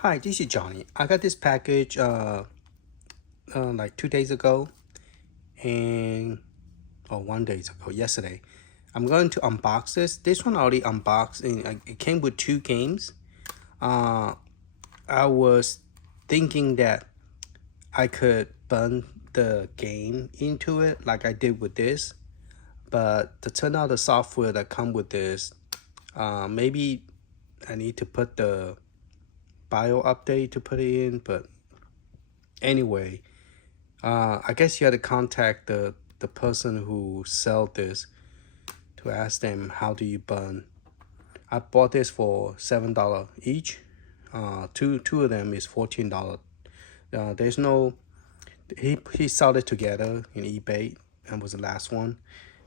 Hi, this is Johnny. I got this package like 2 days ago, and or 1 day ago, yesterday. I'm going to unbox this. This one I already unboxed, and it came with 2 games. Uh, I was thinking that I could burn the game into it like I did with this, but it turned out the software that come with this, maybe I need to put the bio update to put it in, but anyway. I guess you had to contact the person who sell this to ask them how do you burn. I bought this for $7 each. Two of them is $14. There's no he sold it together in eBay and was the last one.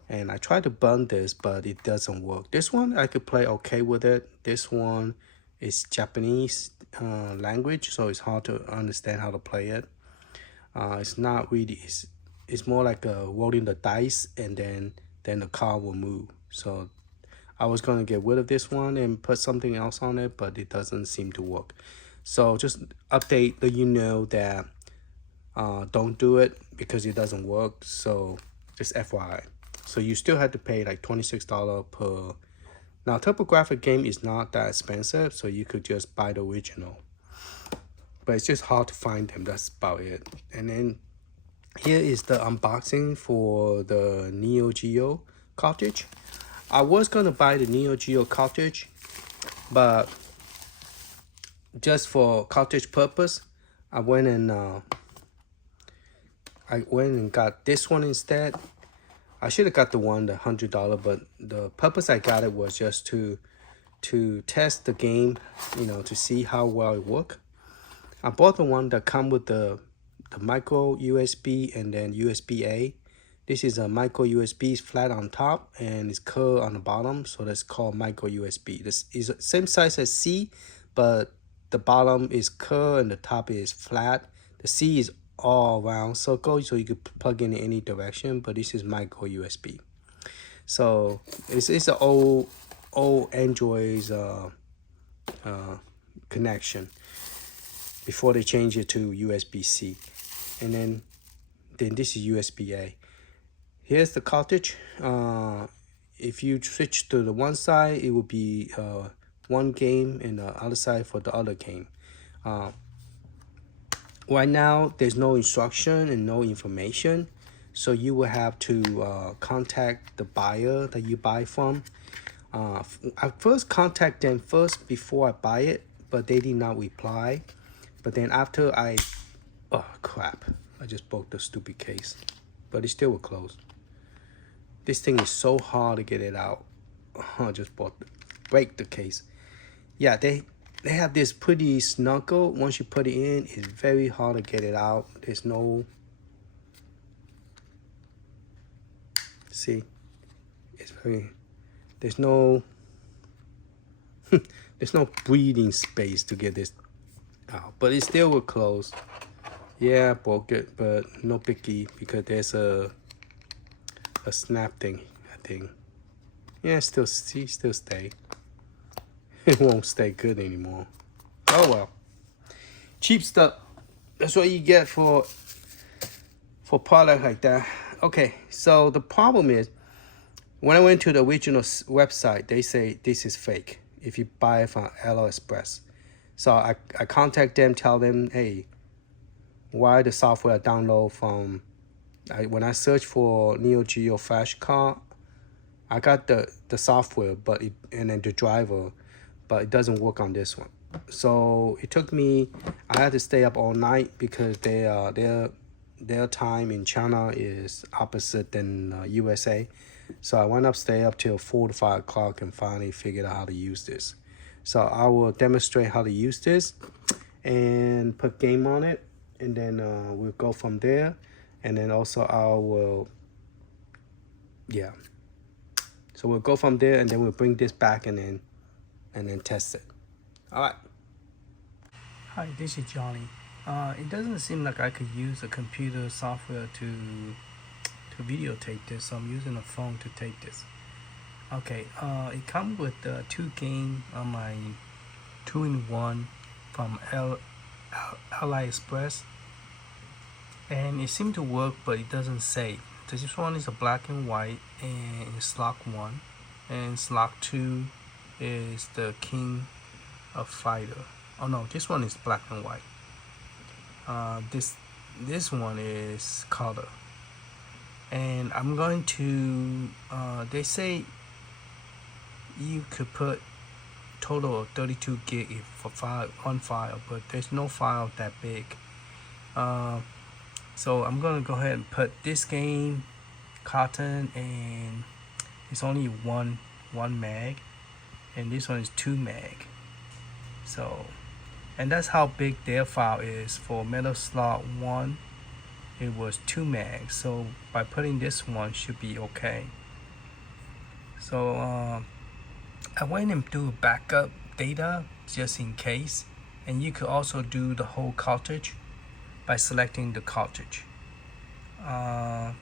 And I tried to burn this, but it doesn't work. This one I could play okay with it. This one is Japanese language, so it's hard to understand how to play it. It's not really. It's more like rolling the dice, and then the car will move. So I was gonna get rid of this one and put something else on it, but it doesn't seem to work. So just update that you know that don't do it because it doesn't work. So just FYI. So you still had to pay like $26 per. Now TurboGrafx game is not that expensive, so you could just buy the original. But it's just hard to find them. That's about it. And then here is the unboxing for the NEOGEO cartridge. I was gonna buy the NEOGEO cartridge, but just for cartridge purpose, I went and got this one instead. I should have got the $100, but the purpose I got it was just to test the game, to see how well it works. I bought the one that come with the micro USB and then USB-A. This is a micro USB, flat on top and it's curved on the bottom, so that's called micro USB. This is the same size as C, but the bottom is curved and the top is flat. The C is all round circle, so you could plug in any direction, but this is micro USB. So it's an old Android's connection before they change it to USB-C, and then this is USB-A. Here's the cartridge. If you switch to the one side, it will be one game, and the other side for the other game. Right now, there's no instruction and no information, so you will have to contact the buyer that you buy from. I first contact them first before I buy it, but they did not reply. But then after oh crap, I just broke the stupid case, but it still will close. This thing is so hard to get it out. I just break the case. Yeah, they have this pretty snuggle. Once you put it in, it's very hard to get it out. There's no, see, it's very, there's no there's no breathing space to get this out, but it still will close. Yeah, I broke it, but no biggie because there's a snap thing, I think. Yeah, still stay. It won't stay good anymore. Oh well. Cheap stuff. That's what you get for product like that. Okay, so the problem is when I went to the original website, they say this is fake if you buy it from AliExpress. So I contact them, tell them, hey, why the software I download from, when I search for NEOGEO Flash Card, I got the software, and then the driver, but it doesn't work on this one. So it took me, I had to stay up all night because their time in China is opposite than USA. So I went stay up till 4 to 5 o'clock and finally figured out how to use this. So I will demonstrate how to use this and put game on it, and then we'll go from there. And then also I will, yeah. So we'll go from there, and then we'll bring this back and then test it. All right. Hi, this is Johnny. It doesn't seem like I could use a computer software to videotape this, so I'm using a phone to tape this. Okay, it comes with 2 games on my 2-in-1 from AliExpress, and it seemed to work, but it doesn't save. This one is a black and white, and it's slot 1, and slot 2 is the King of Fighter. Oh no, this one is black and white. This one is color, and I'm going to. They say you could put total of 32 gig for one file, but there's no file that big. So I'm gonna go ahead and put this game, Cotton, and it's only one meg, and this one is 2 meg. So, and that's how big their file is. For Metal Slot 1, it was 2 meg. So by putting this one should be okay. So I went and do backup data just in case, and you could also do the whole cartridge by selecting the cartridge. But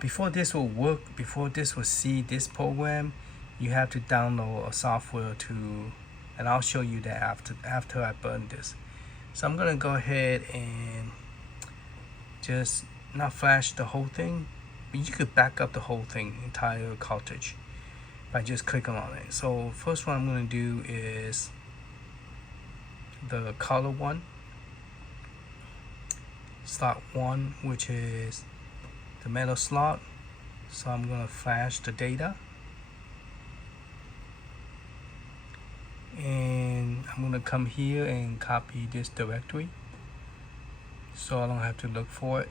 before this will work, before this will see this program, you have to download a software and I'll show you that after I burn this. So I'm gonna go ahead and just not flash the whole thing, but you could back up the whole thing, entire cartridge, by just clicking on it. So first one I'm gonna do is the color one, slot 1, which is the metal slot. So I'm gonna flash the data, and I'm gonna come here and copy this directory so I don't have to look for it.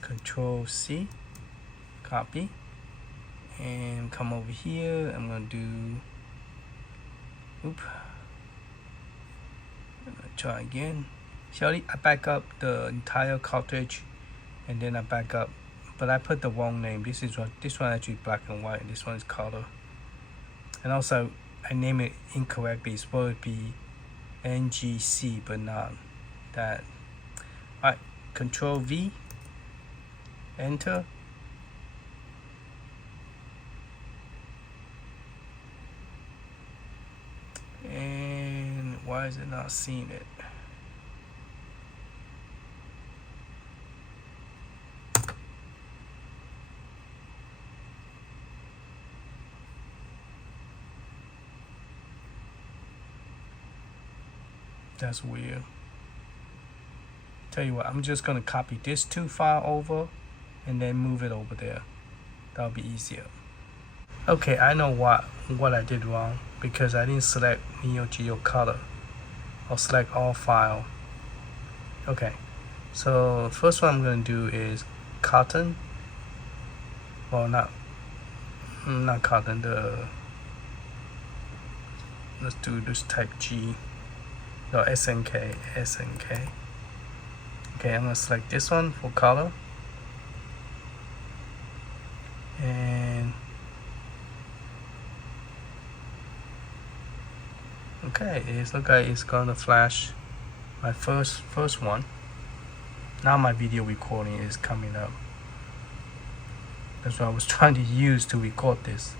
Control C, copy, and come over here. I'm gonna do, I'm gonna try again. See, I back up the entire cartridge, and then I back up, but I put the wrong name. This one actually black and white, and this one is color. And also I name it incorrectly. It's supposed to be NGC, but not that. Alright, Control V, enter. And why is it not seeing it? That's weird. Tell you what, I'm just gonna copy this 2 file over and then move it over there. That'll be easier. Okay, I know what I did wrong, because I didn't select NEOGEO color or select all file. Okay, so first one I'm gonna do is Cotton. Well, not Cotton. Let's do this type G. No, SNK. Okay, I'm gonna select this one for color, and okay, it looks like it's gonna flash my first one. Now my video recording is coming up. That's what I was trying to use to record this.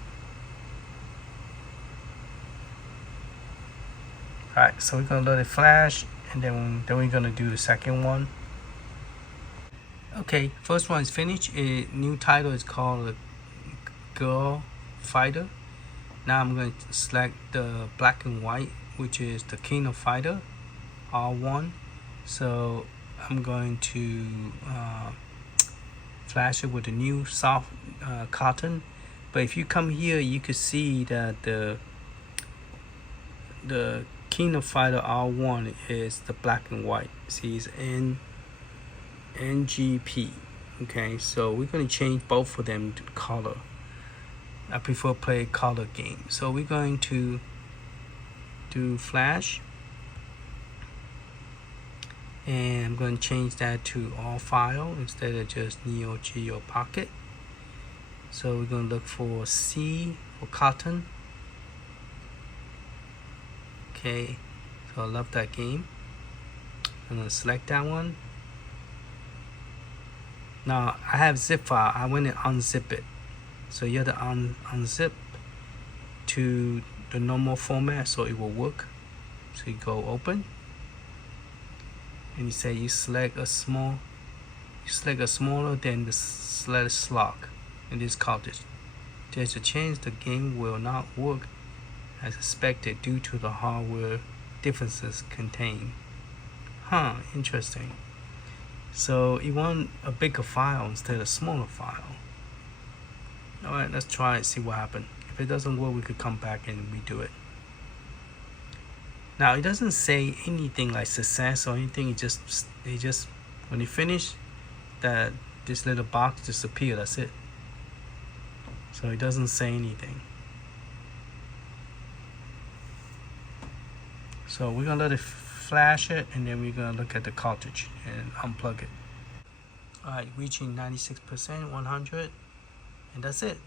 Alright, so we're gonna let it flash, and then we're gonna do the second one. Okay, first one is finished. New title is called Girl Fighter. Now I'm going to select the black and white, which is the King of Fighter, R1. So I'm going to flash it with the new soft cotton. But if you come here, you can see that the King of Fighter R1 is the black and white. See, it's NGP. Okay, so we're going to change both of them to color. I prefer play color game. So we're going to do flash, and I'm going to change that to all file instead of just NEOGEO Pocket. So we're going to look for C for cotton. Okay, so I love that game. I'm going to select that one. Now I have zip file. I want to unzip it. So you have to unzip to the normal format so it will work. So you go open. and you say you select a smaller than the select slot in this cartridge. There's a chance the game will not work as expected due to the hardware differences contained. Huh, interesting. So you want a bigger file instead of a smaller file. Alright, let's try it, see what happens. If it doesn't work, we could come back and redo it. Now it doesn't say anything like success or anything. It just when you finish, that this little box disappears. That's it. So it doesn't say anything. So we're gonna let it flash it, and then we're gonna look at the cartridge and unplug it. Alright, reaching 96%, 100, and that's it.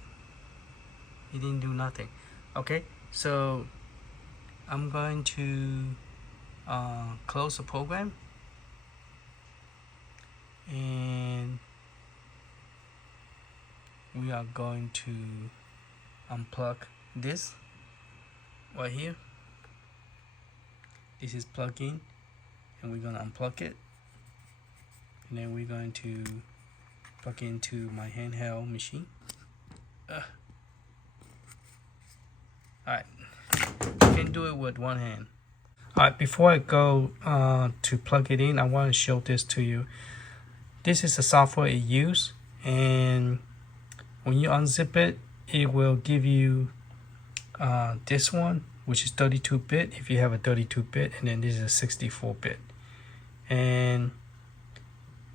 It didn't do nothing. Okay, so I'm going to close the program, and we are going to unplug this right here. This is plugged in, and we're gonna unplug it, and then we're going to plug into my handheld machine. Alright, you can do it with one hand. Alright, before I go to plug it in, I want to show this to you. This is the software it uses, and when you unzip it, it will give you this one, which is 32-bit if you have a 32-bit, and then this is a 64-bit. And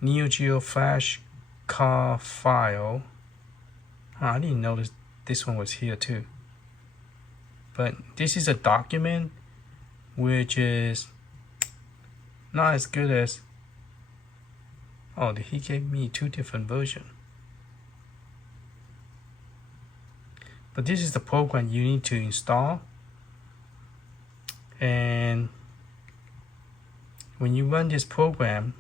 NEOGEO flash card file. I didn't notice this one was here too. But this is a document which is not as good as, oh, he gave me 2 different versions. But this is the program you need to install. And when you run this program,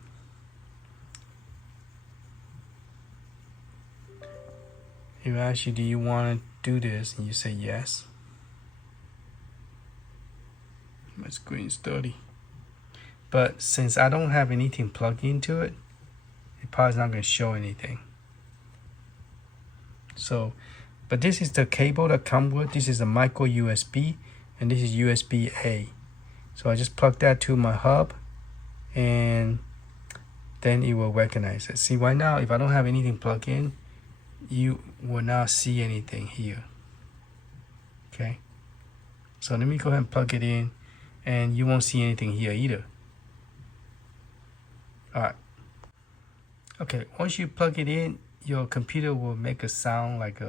it will ask you, do you want to do this? And you say yes. My screen's dirty. But since I don't have anything plugged into it, it probably not going to show anything. So, but this is the cable that comes with. This is a micro USB, and this is USB-A. So I just plug that to my hub, and then it will recognize it. See, right now, if I don't have anything plugged in, you will not see anything here. Okay. So let me go ahead and plug it in, and you won't see anything here either. All right. Okay, once you plug it in, your computer will make a sound like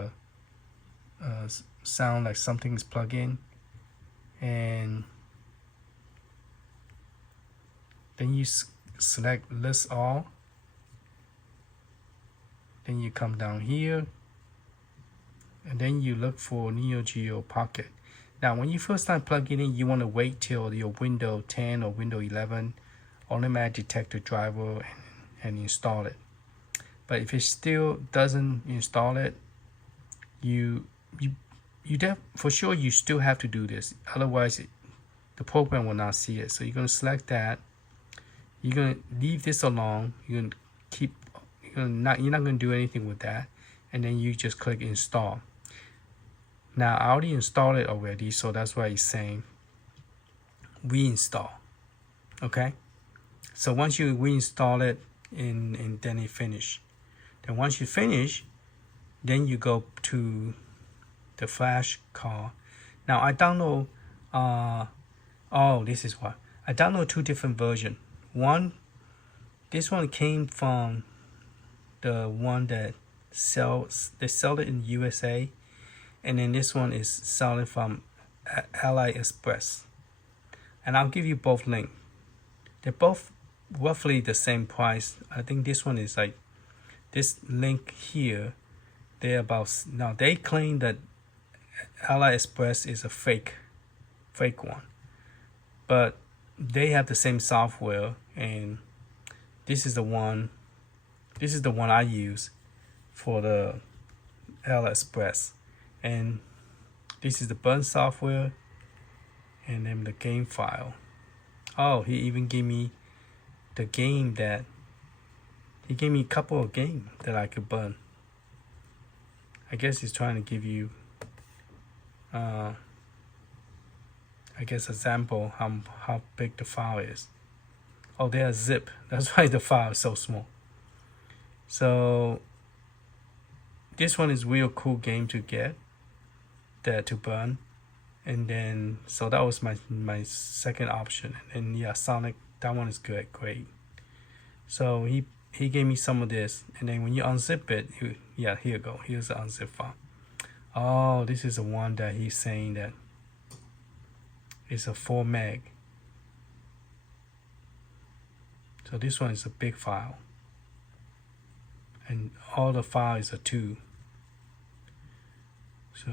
something is plugged in, and then you select list all. Then you come down here, and then you look for NEOGEO Pocket. Now, when you first time plugging in, you want to wait till your Windows 10 or Windows 11 automatic detect the driver and install it. But if it still doesn't install it, for sure you still have to do this. Otherwise, the program will not see it. So you're going to select that. You're going to leave this alone. You're not going to do anything with that. And then you just click install. Now I already installed it already, so that's why it's saying reinstall. Okay. So once you reinstall it, and then it finish. Then once you finish, then you go to the flash card. Now I download. This is what I download 2 different versions. This one came from the one that they sell it in USA, and then this one is selling from AliExpress. And I'll give you both links. They're both roughly the same price. I think this one is like this link here. Now they claim that AliExpress is a fake one, but they have the same software, and this is the one I use for the AliExpress. And this is the burn software, and then the game file. Oh, he even gave me the game that he gave me a couple of games that I could burn. I guess he's trying to give you I guess example how big the file is. Oh, there's zip. That's why the file is so small. So this one is real cool game to get that to burn. And then so that was my second option. And yeah, Sonic, that one is good, great. So he gave me some of this, and then when you unzip it, yeah, here you go. Here's the unzip file. Oh, this is the one that he's saying that it's a 4 meg. So this one is a big file, and all the files are 2. So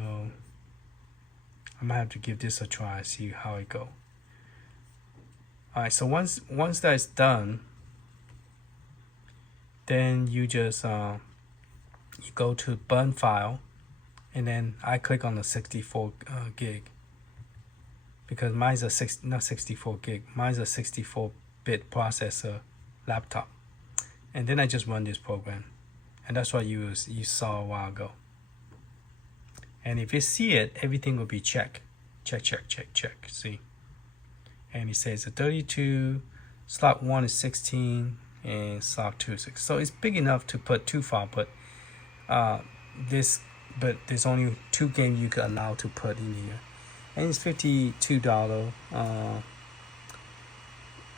I might have to give this a try, see how it go. All right, so once that's done, then you just you go to burn file, and then I click on the 64 gig, because mine's a not 64 gig, mine's a 64-bit processor laptop, and then I just run this program, and that's what you saw a while ago. And if you see it, everything will be check. See, and it says the 32 slot 1 is 16 and slot 2 is 6. So it's big enough to put 2 files, but there's only 2 games you can allow to put in here, and it's $52. I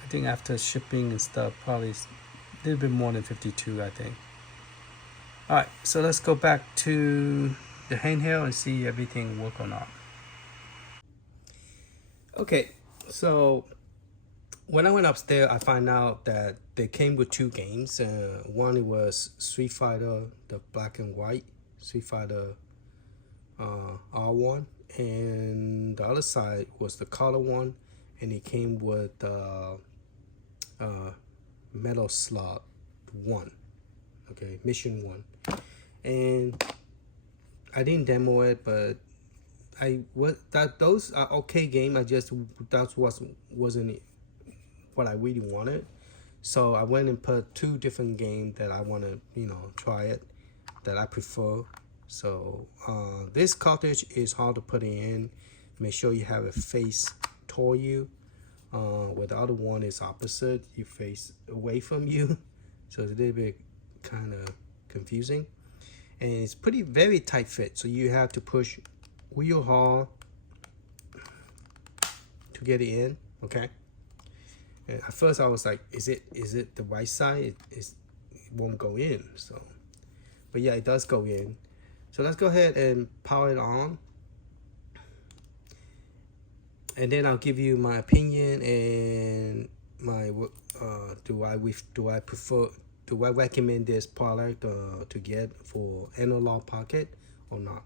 think after shipping and stuff, probably a little bit more than 52, I think. All right, so let's go back to the handheld and see everything work or not. Okay, so when I went upstairs, I found out that they came with 2 games. One was Street Fighter, the black and white Street Fighter R1, and the other side was the color one, and it came with Metal Slug 1, okay, Mission 1, and I didn't demo it, but those are okay game. That wasn't what I really wanted, so I went and put 2 different games that I want to try it, that I prefer. So this cartridge is hard to put in. Make sure you have a face toward you, where the other one is opposite, you face away from you, so it's a little bit kind of confusing, and it's very tight fit, so you have to push real hard to get it in. Okay, and at first I was like, is it the right side? It won't go in. So, but yeah, it does go in. So let's go ahead and power it on, and then I'll give you my opinion and my do I recommend this product to get for Analogous Pocket or not.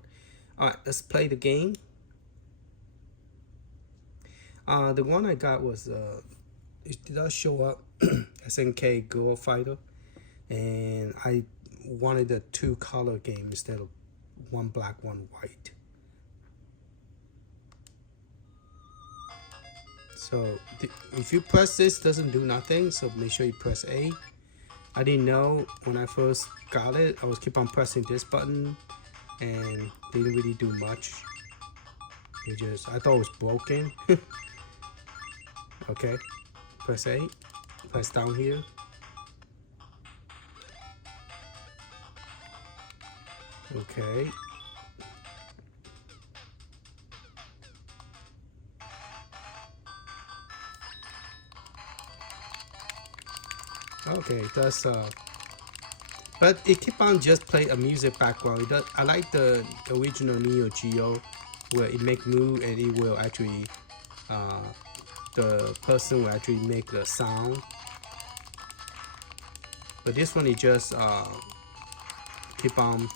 All right, let's play the game. The one I got was it does show up SNK Girl Fighter, and I wanted a 2 color game instead of 1 black, 1 white. So if you press this, doesn't do nothing, so make sure you press A. I didn't know when I first got it. I was keep on pressing this button and didn't really do much. I thought it was broken. Okay, press A, press down here. Okay. Okay, that's but it keep on just play a music background. I like the original NEOGEO, where it make move and it will actually the person will actually make the sound. But this one it just keep on.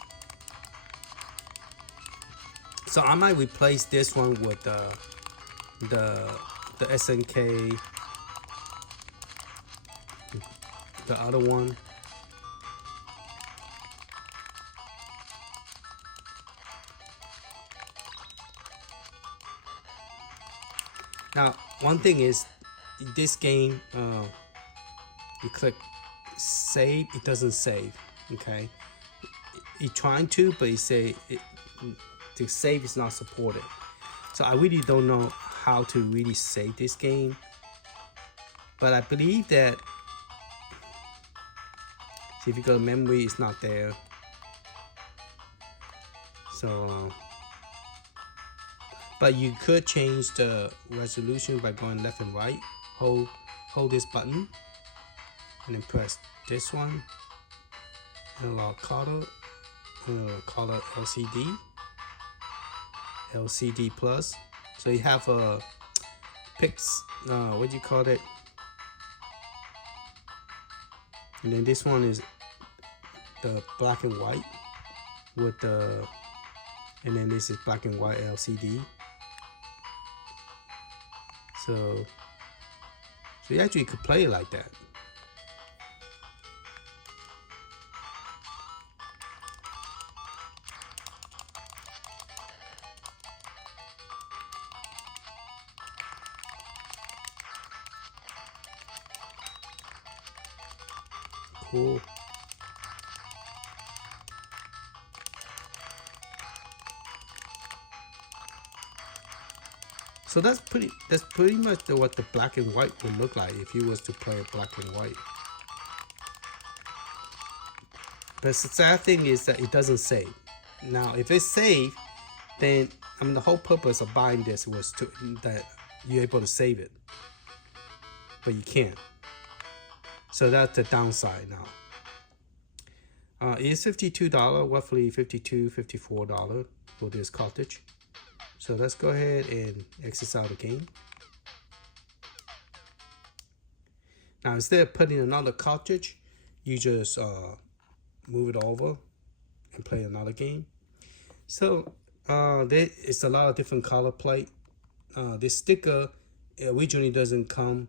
So I might replace this one with the SNK, the other one. Now, one thing is, this game You click save, it doesn't save. Okay, it's trying to, but the save is not supported. So I really don't know how to really save this game, but I believe that, see, if you go to memory, it's not there. So but you could change the resolution by going left and right. Hold this button and then press this one, analog color LCD plus. So you have a what do you call it? And then this one is the black and white with the, and then this is black and white LCD. So you actually could play it like that. Cool. So that's pretty much what the black and white would look like if you was to play a black and white. But the sad thing is that it doesn't save. Now, if it's saved, then the whole purpose of buying this was that you're able to save it, but you can't. So that's the downside now. It's $52, roughly $52, $54 for this cartridge. So let's go ahead and exit out the game. Now, instead of putting another cartridge, you just move it over and play another game. So there is a lot of different color plate. This sticker originally doesn't come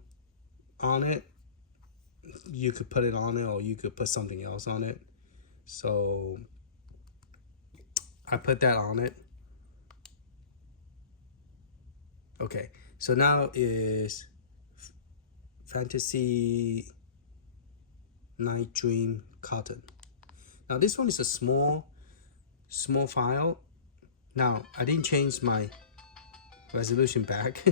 on it. You could put it on it, or you could put something else on it. So I put that on it. Okay, so now is Fantasy Night Dream Cotton. Now this one is a small file. Now I didn't change my resolution back.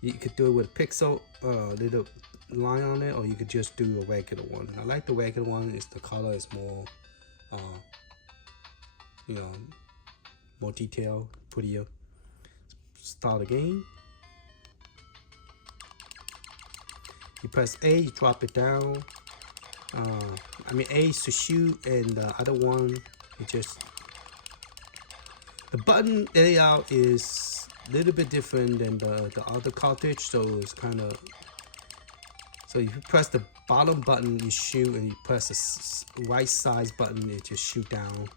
You could do it with a pixel, little line on it, or you could just do a regular one. I like the regular one. Is the color is more, more detailed, prettier. Start a game. You press A, you drop it down. A is to shoot, and the other one, it just, the button layout is a little bit different than the other cartridge, so it's kind of, so if you press the bottom button, you shoot, and you press the right size button, it just shoot down.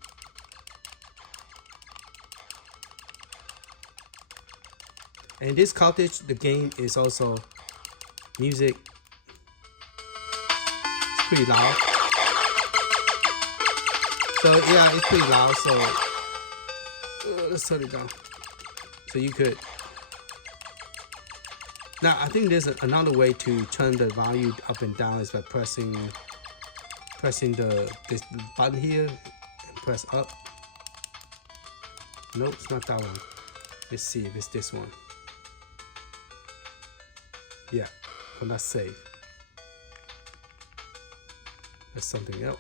And this cartridge, the game is also music. It's pretty loud. So yeah, it's pretty loud. So let's turn it down. So you could. Now I think there's another way to turn the volume up and down is by pressing this button here and press up. Nope, it's not that one. Let's see if it's this one. Yeah, well, that's safe. That's something else.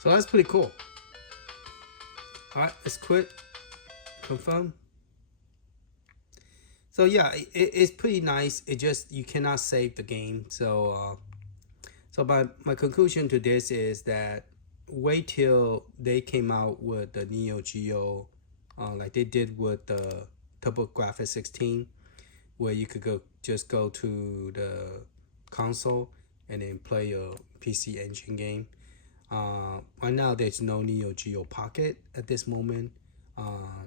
So that's pretty cool. All right, let's quit. Confirm. So yeah, it's pretty nice. It just, you cannot save the game. So so my conclusion to this is that wait till they came out with the NEOGEO, like they did with the TurboGrafx 16, where you could just go to the console and then play a PC Engine game. Right now there's no NEOGEO Pocket at this moment.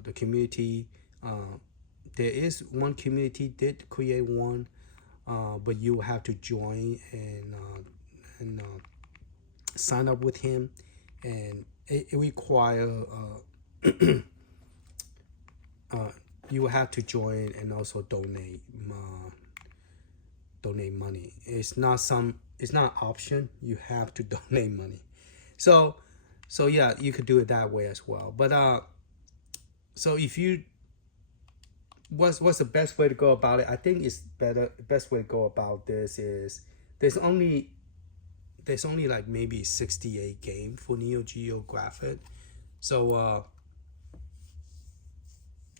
The community, there is one community did create one, but you will have to join and sign up with him, and it require you will have to join and also donate money. It's not an option. You have to donate money. So yeah, you could do it that way as well. But so if you what's the best way to go about it? I think it's better. Best way to go about this is there's only like maybe 68 game for NEOGEO graphic. So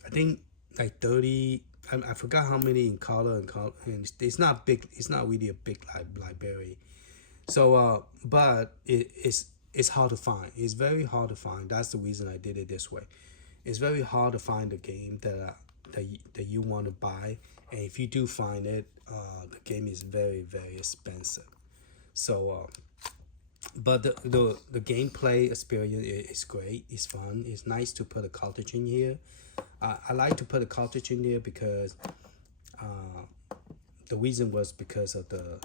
I think like 30. I forgot how many in color and it's not big. It's not really a big library. So but it's hard to find. It's very hard to find. That's the reason I did it this way. It's very hard to find a game that you want to buy, and if you do find it, the game is very expensive. So but the gameplay experience is great. It's fun. It's nice to put a cartridge in here. I like to put a cartridge in there because the reason was because of the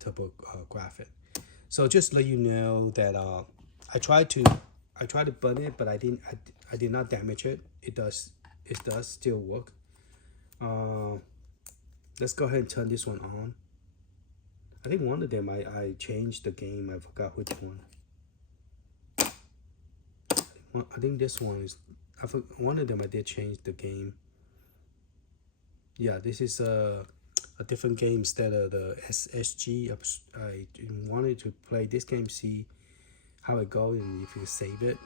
TurboGrafx. So just let you know that I tried to burn it, but I did not damage it. It does still work. Let's go ahead and turn this one on. I think one of them I changed the game. I forgot which one. I think this one is. One of them I did change the game. Yeah, this is a different game instead of the SSG. I wanted to play this game, see how it goes, and if you save it.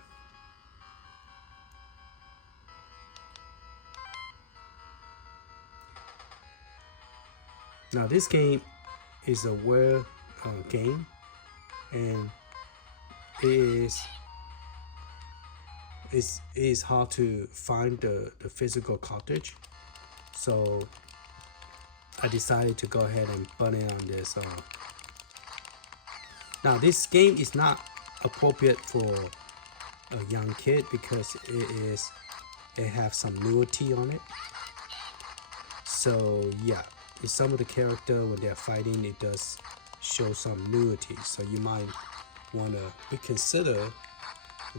Now this game is a rare game, and it is hard to find the physical cartridge. So I decided to go ahead and burn it on this. Now this game is not appropriate for a young kid because it have some nudity on it. So yeah, in some of the character when they're fighting, it does show some nudity. So you might want to reconsider.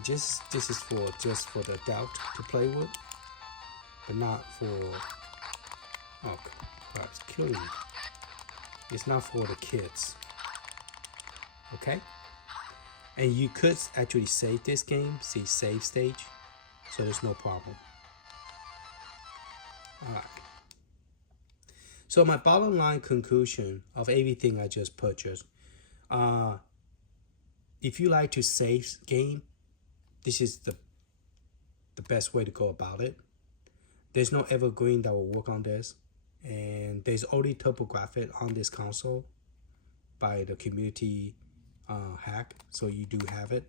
This is just for the adult to play with, but not for. Oh, God, it's killing me. It's not for the kids. Okay, and you could actually save this game. See save stage, so there's no problem. All right. So my bottom line conclusion of everything I just purchased, if you like to save game, this is the best way to go about it. There's no evergreen that will work on this, and there's already TurboGrafx on this console by the community hack, so you do have it.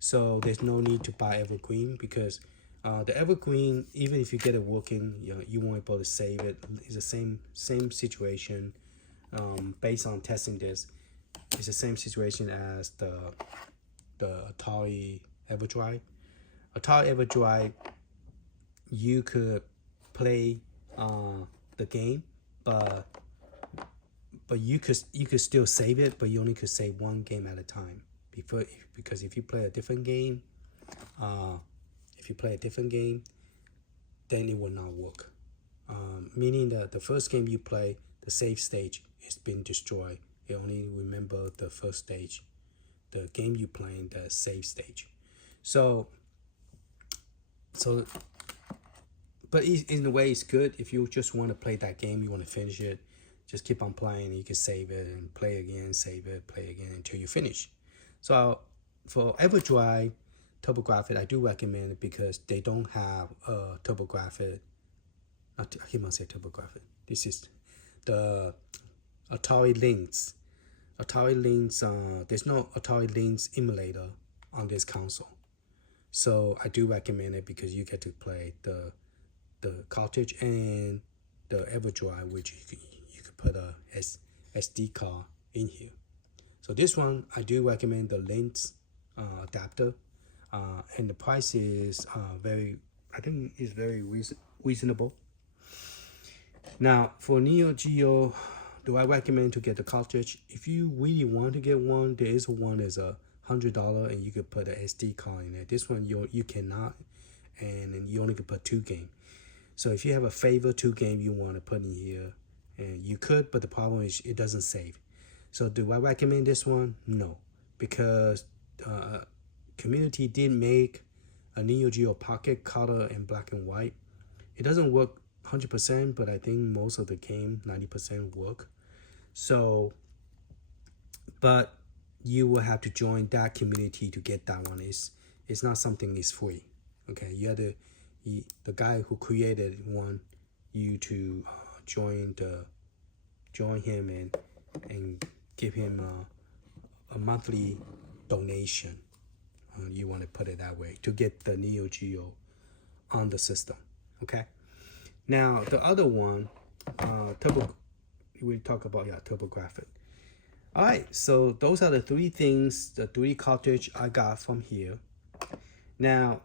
So there's no need to buy evergreen because the evergreen, even if you get it working, you won't be able to save it. It's the same situation. Based on testing this, it's the same situation as the Atari EverDrive. Atari EverDrive, you could play the game, but you could still save it, but you only could save one game at a time. Because if you play a different game, then it will not work. Meaning that the first game you play, the save stage has been destroyed. You only remember the first stage, the game you playing, the save stage. So, but in a way, it's good if you just want to play that game, you want to finish it, just keep on playing. You can save it and play again, save it, play again until you finish. So for EverDrive, TurboGrafx, I do recommend it because they don't have TurboGrafx. I keep on saying TurboGrafx. This is the Atari Lynx. There's no Atari Lynx emulator on this console. So I do recommend it because you get to play the cartridge and the EverDrive, which you could put a SD card in here. So this one, I do recommend the Lynx adapter, and the price is very reasonable. Now for NEOGEO, do I recommend to get the cartridge? If you really want to get one, there is one that's $100 and you could put an SD card in it. This one you cannot, and you only can put 2 games. So if you have a favorite 2 game you want to put in here, and you could, but the problem is it doesn't save. So do I recommend this one? No, because community did make a NEOGEO Pocket color and black and white. It doesn't work 100%, but I think most of the game 90% work. So, but you will have to join that community to get that one. It's not something is free. Okay, you have to, the guy who created one, you to join him and give him a monthly donation. You want to put it that way to get the NEOGEO on the system. Okay. Now the other one, we talk about TurboGrafx. All right, so those are the 3 things, the 3 cartridge I got from here. Now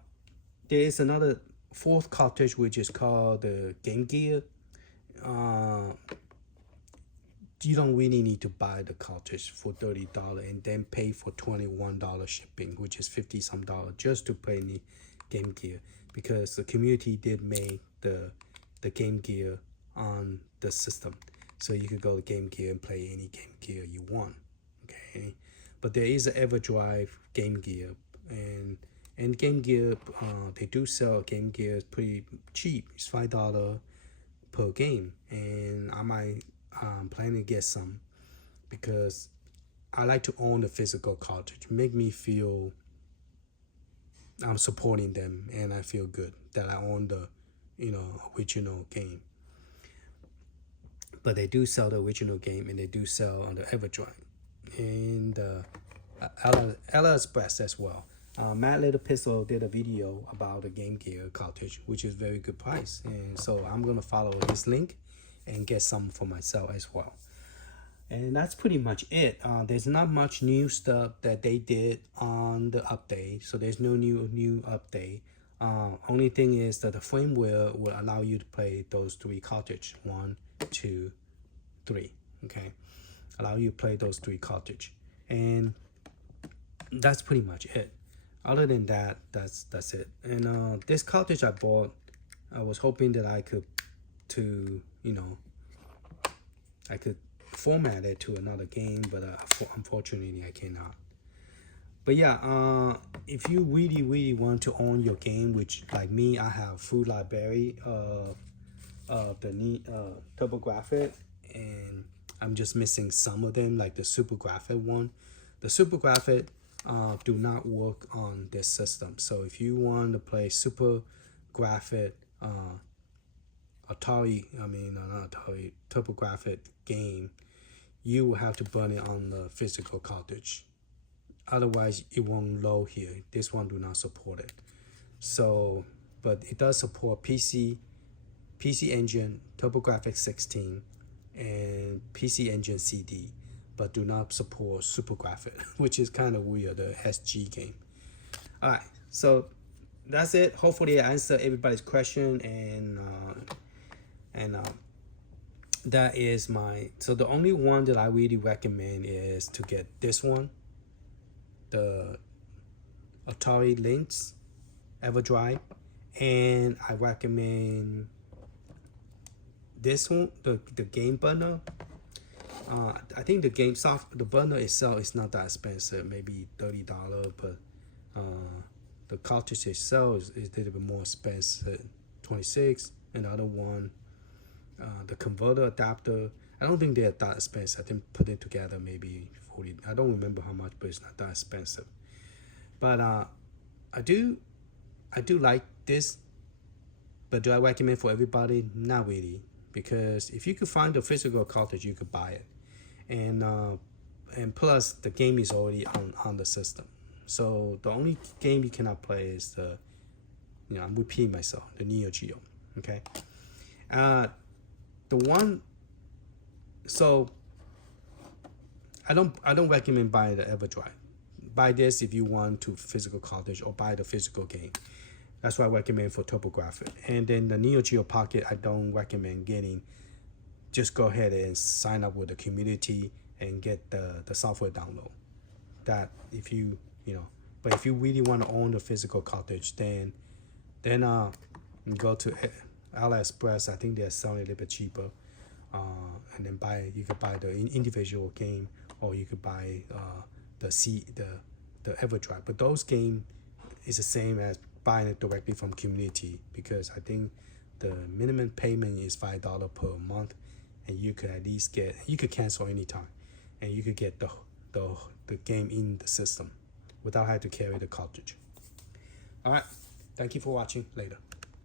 there is another 4th cartridge which is called the Game Gear. You don't really need to buy the cartridge for $30 and then pay for $21 shipping, which is $50 some just to play the Game Gear, because the community did make the Game Gear on the system, so you could go to Game Gear and play any Game Gear you want. Okay, but there is an EverDrive Game Gear, and Game Gear, they do sell Game Gear pretty cheap. It's $5 per game, and I might plan to get some because I like to own the physical cartridge. Make me feel I'm supporting them, and I feel good that I own the original game. But they do sell the original game, and they do sell on the EverDrive and AliExpress as well. Matt Little Pistol did a video about the Game Gear cartridge, which is very good price, and so I'm gonna follow his link and get some for myself as well. And that's pretty much it. There's not much new stuff that they did on the update, so there's no new update. Only thing is that the firmware will allow you to play those 3 cartridge, 1, 2, 3. Okay, allow you to play those 3 cartridge, and that's pretty much it. Other than that, that's it. And this cartridge I bought, I was hoping that I could I could format it to another game, but unfortunately I cannot. But yeah, if you really want to own your game, which like me, I have full library of the TurboGrafx, and I'm just missing some of them, like the SuperGrafx one. The SuperGrafx do not work on this system. So if you want to play SuperGrafx TurboGrafx game, you will have to burn it on the physical cartridge. Otherwise, it won't load here. This one do not support it. So, but it does support PC Engine, TurboGrafx 16, and PC Engine CD, but do not support SuperGrafx, which is kind of weird, the SG game. All right, so that's it. Hopefully I answered everybody's question, and that is so the only one that I really recommend is to get this one, the Atari Lynx EverDrive, and I recommend this one, the game bundle. I think the bundle itself is not that expensive, maybe $30, but the cartridge itself is a little bit more expensive, $26, and the other one, the converter adapter, I don't think they're that expensive. I think put it together maybe $40. I don't remember how much, but it's not that expensive. But I do like this, but do I recommend for everybody? Not really, because if you could find the physical cartridge, you could buy it, and plus the game is already on the system. So the only game you cannot play is I'm repeating myself, the NEOGEO. Okay. So I don't recommend buying the EverDrive. Buy this if you want to physical cartridge, or buy the physical game. That's what I recommend for TurboGrafx. And then the NEOGEO Pocket, I don't recommend getting just go ahead and sign up with the community and get the software download. That if you but if you really want to own the physical cartridge, then go to AliExpress. I think they're selling a little bit cheaper, and then you could buy the individual game, or you could buy the EverDrive. But those game is the same as buying it directly from community, because I think the minimum payment is $5 per month, and you could at least you could cancel anytime, and you could get the game in the system without having to carry the cartridge. All right, thank you for watching. Later.